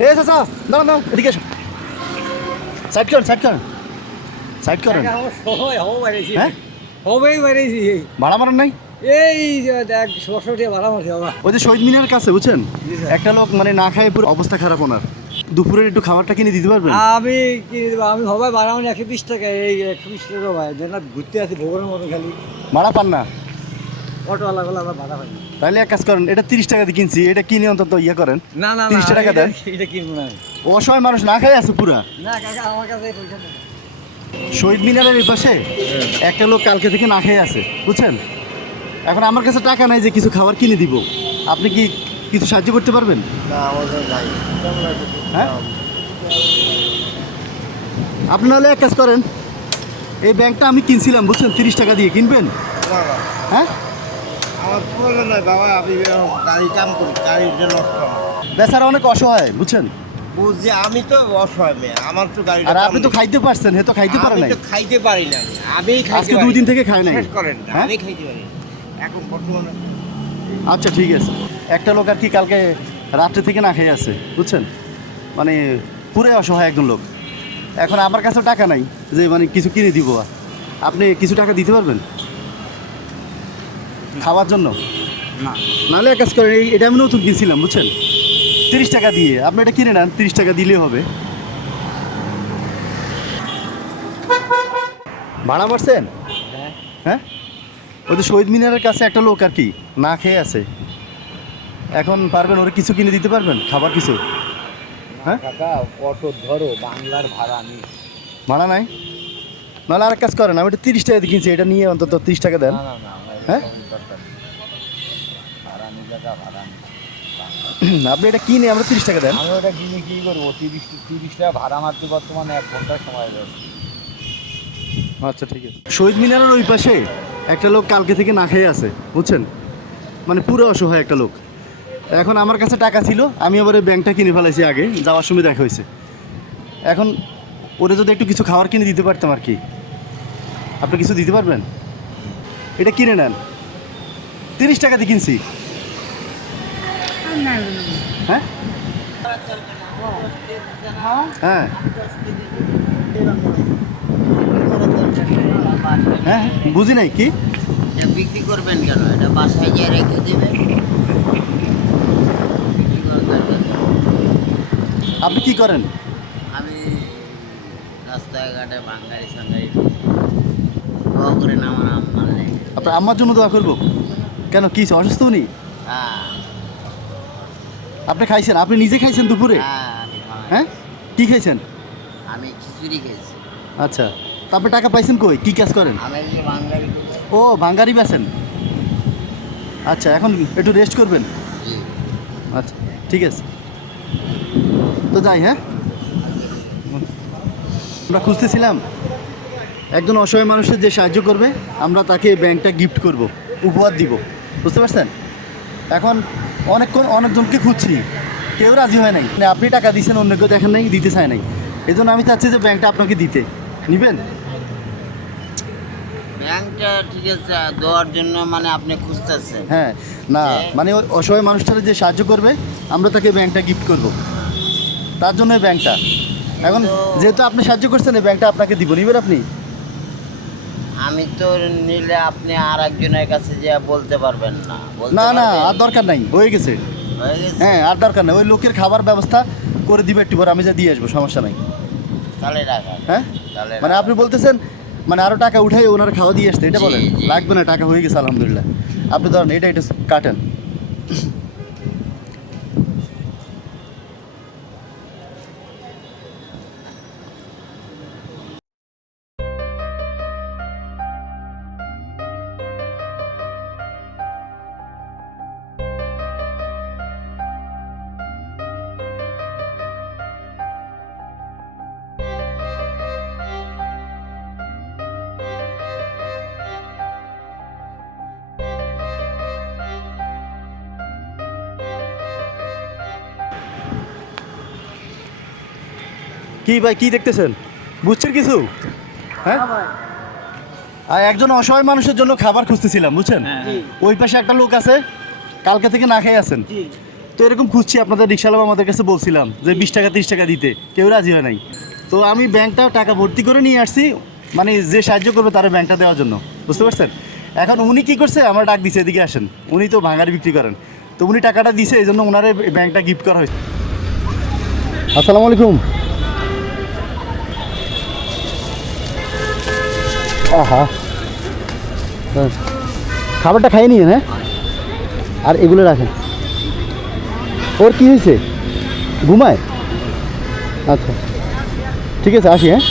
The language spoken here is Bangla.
এ চাচা দাঁড়ান দাঁড়ান এদিকে এসো। সাইড করেন সাইড করেন। সাইড করেন। হ্যাঁ হবেই বেড়েছি ভাড়া মারেন নাই? এই যে দেখ ষষ্ঠটি ভাড়া মারছে বাবা। ওই যে শহীদ মিনার কাছে বুঝছেন? একটা লোক মানে না খায় পুরো অবস্থা খারাপ ওনার। দুপুরের একটু খাবারটা কিনে দিতে পারবেন? আমি কি দেবো, আমি সবাই ভাড়া মানে একশো বিশ টাকা এই একশো বিশ টাকা ভাই। যেন ঘুরতে আসি ভোগের মতো খালি। ভাড়া পান না? অটোওয়ালা গুলো আমার ভাড়া হয় না। তাহলে এক কাজ করেন এটা তিরিশ টাকা দিয়ে কিনছি এটা কিনে অন্তত ইয়ে করেন। না না 30 টাকা দেন। এটা- এটা কিনবো না অসহায় মানুষ না খায় আছে পুরা। না কাকা আমার কাছে পয়সা নেই। শহীদ মিনারের এই পাশে একটা লোক কালকে থেকে না খেয়ে আছে বুঝছেন? এখন আমার কাছে টাকা নাই যে কিছু খাবার কিনে দিব। আপনি কি কিছু সাহায্য করতে পারবেন? হ্যাঁ? আপনি নাহলে এক কাজ করেন এই ব্যাংকটা আমি কিনছিলাম বুঝছেন? তিরিশ টাকা দিয়ে কিনবেন? হ্যাঁ? আমার প্রয়োজন নয় বাবা আমি গাড়ি কাম করি গাড়ির জন্য নষ্ট বেচারা অনেক অসহায় বুঝছেন? বুঝছি আমি তো অসহায় মেয়ে আমার তো গাড়ি আর আপনি তো খাইতে পারছেন হে তো খাইতে পারে আমি নাই। তো খাইতে পারি না আমি আজকে দুই দিন না। থেকে নাই। শেষ করেন হ্যাঁ? আমি খাইতে পারি এখন বর্তমানে আচ্ছা ঠিক আছে। একটা লোক আর কি কালকে রাত্রে থেকে না খেয়ে আছে বুঝছেন? মানে পুরাই অসহায় একজন লোক। এখন আমার কাছে টাকা নাই যে মানে কিছু কিনে দিব। আপনি কিছু টাকা দিতে পারবেন? খাওয়ার জন্য? না। নাহলে এক কাজ করেন এই- এটা আমি নতুন কিনছিলাম বুঝছেন? তিরিশ টাকা দিয়ে। আপনি এটা কিনে নেন তিরিশ টাকা দিলে হবে। ভাড়া মারছেন? হ্যাঁ। হ্যাঁ? ওই তো শহীদ মিনারের কাছে একটা লোক আর কি না খেয়ে আছে। এখন পারবেন ওরা কিছু কিনে দিতে পারবেন? খাবার কিছু? হ্যাঁ? অটো ধরো বাংলার ভাড়া আমি ভাড়া নাই? নাহলে আর কাজ করেন আমি এটা তিরিশ টাকা দিয়ে কিনছি এটা নিয়ে অন্তত তিরিশ টাকা দেন। না না। হ্যাঁ? আপনি এটা কিনে আমরা তিরিশ টাকা দেন। আমি ওটা কিনে কি করব? তিরিশ তিরিশ টাকা ভাড়া মারতে বর্তমানে এক ঘণ্টার সময় যাচ্ছে আচ্ছা ঠিক আছে। শহীদ মিনারের ওই পাশে একটা লোক কালকে থেকে না খেয়ে আছে বুঝছেন? মানে পুরো অসহায় একটা লোক। এখন আমার কাছে টাকা ছিল আমি আবার ওই ব্যাংকটা কিনে ফেলাইছি আগে যাওয়ার সময় দেখা হয়েছে। এখন ওরা যদি একটু কিছু খাবার কিনে দিতে পারতাম আর কি। আপনি কিছু দিতে পারবেন? এটা কিনে নেন। তিরিশ টাকা দিয়ে কিনছি। হ্যাঁ? হ্যাঁ। হ্যাঁ বুঝি নাই কি? বিক্রি করবেন কেন? এটা বাসায় গিয়ে রেখে দেবেন। আপনি কি করেন? আমি রাস্তাঘাটে বাঙ্গারি সাঙ্গারি দোয়া আমার আম্মার আপনার আম্মার জন্য দোয়া করব? কেন কি অসুস্থ উনি? হ্যাঁ। আপনি খাইছেন? আপনি নিজে খাইছেন দুপুরে? হ্যাঁ হ্যাঁ? কি খাইছেন? আমি খিচুড়ি খেয়েছি আচ্ছা। তারপরে টাকা পাইছেন কই? কি কাজ করেন। ও ভাঙ্গারি বেছেন আচ্ছা এখন একটু রেস্ট করবেন? আচ্ছা ঠিক আছে। তো যাই হ্যাঁ? আমরা খুঁজতেছিলাম। একজন অসহায় মানুষের যে সাহায্য করবে আমরা তাকে ব্যাংকটা গিফট করব উপহার দিব। বুঝতে পারছেন? এখন অনেকক্ষণ অনেকজনকে খুঁজছি কেউ রাজি হয় নাই। মানে আপনি টাকা দিচ্ছেন অন্য কেউ দেখেন নাই দিতে চায় নাই। এই জন্য আমি চাচ্ছি যে ব্যাংকটা আপনাকে দিতে। নিবেন? ব্যাংকটা ঠিক আছে দেওয়ার জন্য মানে আপনি খুঁজতেছেন। হ্যাঁ না মানে ওই অসহায় মানুষটার যে সাহায্য করবে আমরা তাকে ব্যাংকটা গিফট করব। তার জন্য ব্যাংকটা। এখন যেহেতু আপনি সাহায্য করছেন এই ব্যাংকটা আপনাকে দিব। নিবেন আপনি? আমি তো নিলে আপনি আর একজনের কাছে যে বলতে পারবেন না। না না আর দরকার নাই হয়ে গেছে। হ্যাঁ আর দরকার নাই ওই লোকের খাবার ব্যবস্থা করে দিবে একটু পর আমি যা দিয়ে আসব সমস্যা নাই। তাহলে রাখা। হ্যাঁ? মানে আপনি বলতেছেন মানে আরও টাকা উঠাই ওনার খাওয়া দিয়ে আসতে এটা বলেন। লাগবে না টাকা হয়ে গেছে আলহামদুলিল্লাহ। আপনি ধরেন এটা এটা কাটেন। কি ভাই কি দেখতেছেন? বুঝছেন কিছু? হ্যাঁ? আর একজন অসহায় মানুষের জন্য খাবার খুঁজতেছিলাম বুঝছেন? ওই পাশে একটা লোক আছে কালকে থেকে না খেয়ে আছেন। তো এরকম খুঁজছি আপনাদের রিক্সাওয়ালা আমাদের কাছে বলছিলাম যে বিশ টাকা তিরিশ টাকা দিতে। কেউ রাজি হয় নাই। তো আমি ব্যাংকটা টাকা ভর্তি করে নিয়ে আসছি মানে যে সাহায্য করবে তার ব্যাংকটা দেওয়ার জন্য। বুঝতে পারছেন? এখন উনি কি করছে আমার ডাক দিছে এদিকে আসেন। উনি তো ভাঙারি বিক্রি করেন। তো উনি টাকাটা দিছে এই জন্য ওনার ব্যাংকটা গিফট করা হয়েছে। আসসালামু আলাইকুম। আহা হ্যাঁ। খাবারটা খাইয়ে নিয়ে হ্যাঁ আর এগুলো রাখেন ওর কি হয়েছে? ঘুমায়? আচ্ছা। ঠিক আছে, আসি হ্যাঁ?